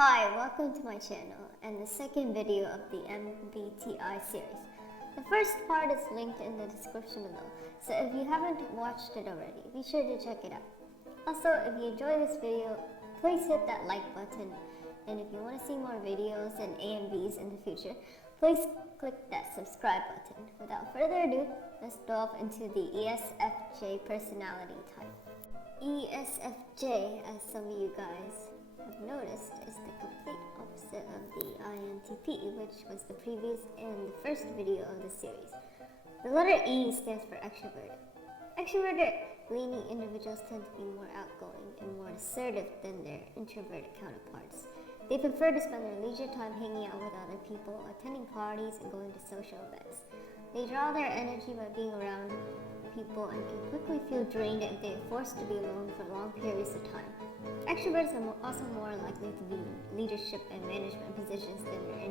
Hi, welcome to my channel and the second video of the MBTI series. The first part is linked in the description below, so if you haven't watched it already, be sure to check it out. Also, if you enjoy this video, please hit that like button, and if you want to see more videos and AMVs in the future, please click that subscribe button. Without further ado, let's delve into the ESFJ personality type. ESFJ, as some of you guys have noticed, is the complete opposite of the INTP, which was the previous and the first video of the series. The letter E stands for extroverted. Extroverted leaning individuals tend to be more outgoing and more assertive than their introverted counterparts. They prefer to spend their leisure time hanging out with other people, attending parties, and going to social events. They draw their energy by being around people and can quickly feel drained if they are forced to be alone for long periods of time. Extroverts are also more likely to be in leadership and management positions than their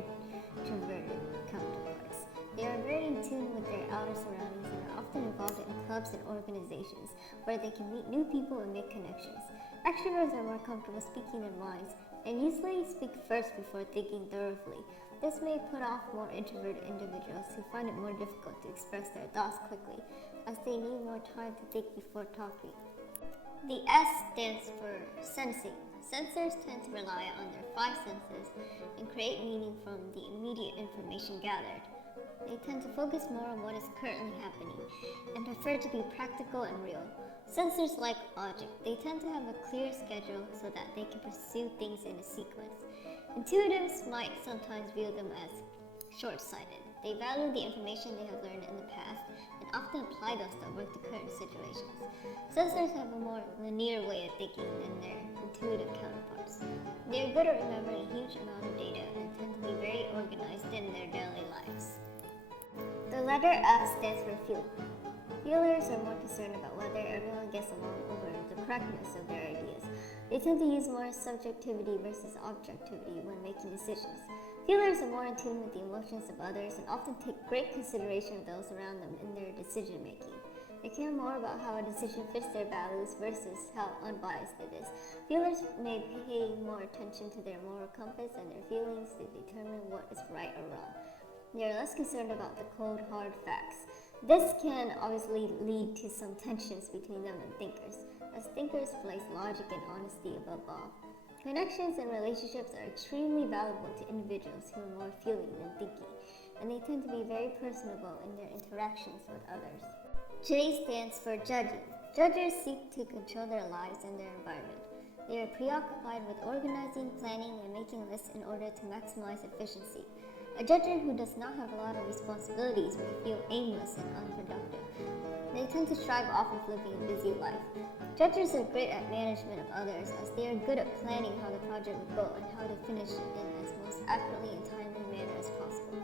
introverted counterparts. They are very in tune with their outer surroundings and are often involved in clubs and organizations where they can meet new people and make connections. Extroverts are more comfortable speaking their minds and usually speak first before thinking thoroughly. This may put off more introverted individuals who find it more difficult to express their thoughts quickly, as they need more time to think before talking. The S stands for sensing. Sensors tend to rely on their five senses and create meaning from the immediate information gathered. They tend to focus more on what is currently happening and prefer to be practical and real. Sensors like logic. They tend to have a clear schedule so that they can pursue things in a sequence. Intuitives might sometimes view them as short-sighted. They value the information they have learned in the past and often apply those that work to current situations. Sensors have a more linear way of thinking than their intuitive counterparts. They are good at remembering a huge amount of data and tend to be very organized in their daily lives. The letter F stands for feel. Feelers are more concerned about whether everyone gets along over the correctness of their ideas. They tend to use more subjectivity versus objectivity when making decisions. Feelers are more in tune with the emotions of others and often take great consideration of those around them in their decision making. They care more about how a decision fits their values versus how unbiased it is. Feelers may pay more attention to their moral compass and their feelings to determine what is right or wrong. They are less concerned about the cold, hard facts. This can obviously lead to some tensions between them and thinkers, as thinkers place logic and honesty above all. Connections and relationships are extremely valuable to individuals who are more feeling than thinking, and they tend to be very personable in their interactions with others. J stands for judging. Judges seek to control their lives and their environment. They are preoccupied with organizing, planning, and making lists in order to maximize efficiency. A judger who does not have a lot of responsibilities may feel aimless and unproductive. They tend to strive off of living a busy life. Judges are great at management of others, as they are good at planning how the project will go and how to finish it in as most accurately and timely manner as possible.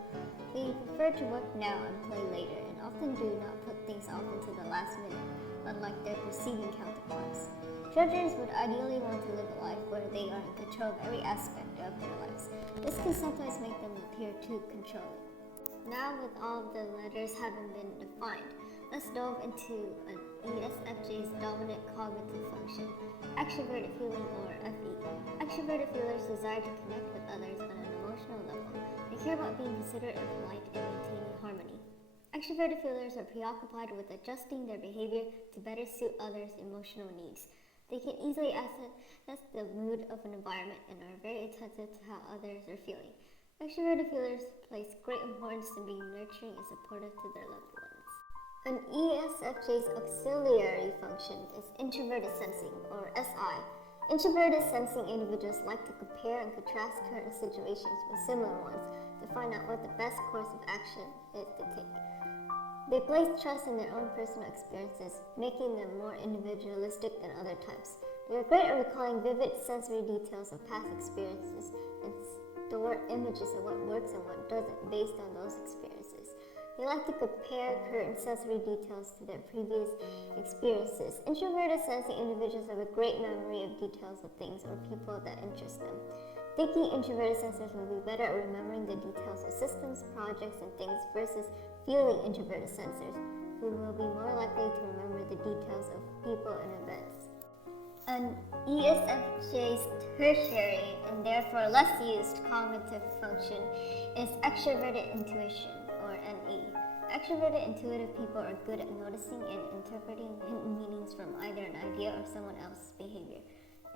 They prefer to work now and play later, and often do not put things off until the last minute, unlike their preceding counterparts. Judges would ideally want to live a life where they are in control of every aspect of their lives. This can sometimes make them appear too controlling. Now, with all of the letters having been defined, let's delve into an ESFJ's dominant cognitive function, extroverted feeling, or FE. Extroverted feelers desire to connect with others on an emotional level. They care about being considerate and polite and maintaining harmony. Extroverted feelers are preoccupied with adjusting their behavior to better suit others' emotional needs. They can easily assess the mood of an environment and are very attentive to how others are feeling. Extroverted feelers place great importance in being nurturing and supportive to their loved ones. An ESFJ's auxiliary function is introverted sensing, or SI. Introverted sensing individuals like to compare and contrast current situations with similar ones to find out what the best course of action is to take. They place trust in their own personal experiences, making them more individualistic than other types. They are great at recalling vivid sensory details of past experiences and store images of what works and what doesn't based on those experiences. They like to compare current sensory details to their previous experiences. Introverted sensing individuals have a great memory of details of things or people that interest them. Thinking introverted sensors will be better at remembering the details of systems, projects, and things versus feeling introverted sensors, who will be more likely to remember the details of people and events. An ESFJ's tertiary and therefore less used cognitive function is extroverted intuition, or NE. Extroverted intuitive people are good at noticing and interpreting hidden meanings from either an idea or someone else's behavior.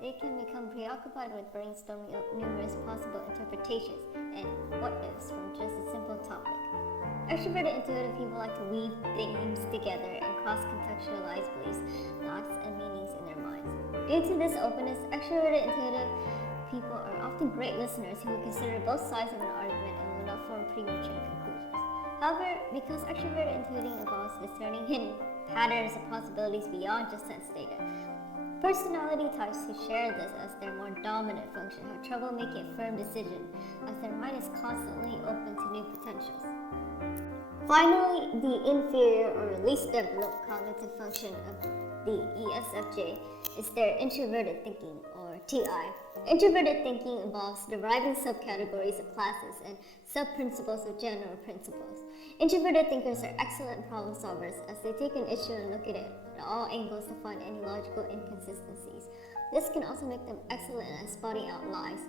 They can become preoccupied with brainstorming out numerous possible interpretations and what-ifs from just a simple topic. Extroverted intuitive people like to weave themes together and cross-contextualize beliefs, thoughts, and meanings in their minds. Due to this openness, extroverted intuitive people are often great listeners who will consider both sides of an argument and will not form premature conclusions. However, because extroverted intuiting involves discerning hidden patterns of possibilities beyond just sense data, personality types who share this as their more dominant function have trouble making a firm decision, as their mind is constantly open to new potentials. Finally, the inferior or least developed cognitive function of the ESFJ is their introverted thinking, or TI. Introverted thinking involves deriving subcategories of classes and sub-principles of general principles. Introverted thinkers are excellent problem solvers as they take an issue and look at it at all angles to find any logical inconsistencies. This can also make them excellent at spotting out lies.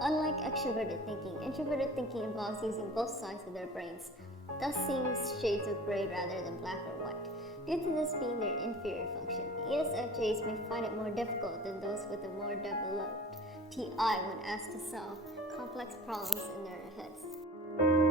Unlike extroverted thinking, introverted thinking involves using both sides of their brains, thus seeing shades of gray rather than black or white. Due to this being their inferior function, ESFJs may find it more difficult than those with a more developed TI when asked to solve complex problems in their heads.